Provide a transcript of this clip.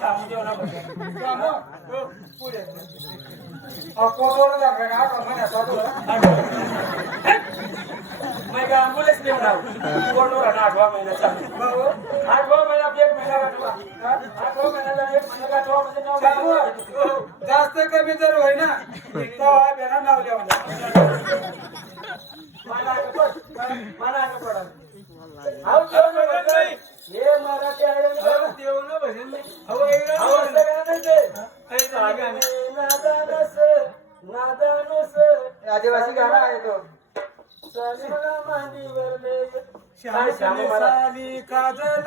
सामू जेवणा बघा पुढे कोटोर जा ना महिन्याचा मग आंबुलन्स घेऊन आलो कोटोर ना 8वा महिन्याचा 8वा महिना 1 महिना गाठवा 8वा महिन्याला 1 महिना गाठवा म्हणजे 9 जास्त कमी जर होय ना तर बेना नाव द्यावं मला पडा हाव नाही हे मराठी आहे देव ना भजन आदिवासी गाणं आहे तो मांडीवर श्याम साली काजल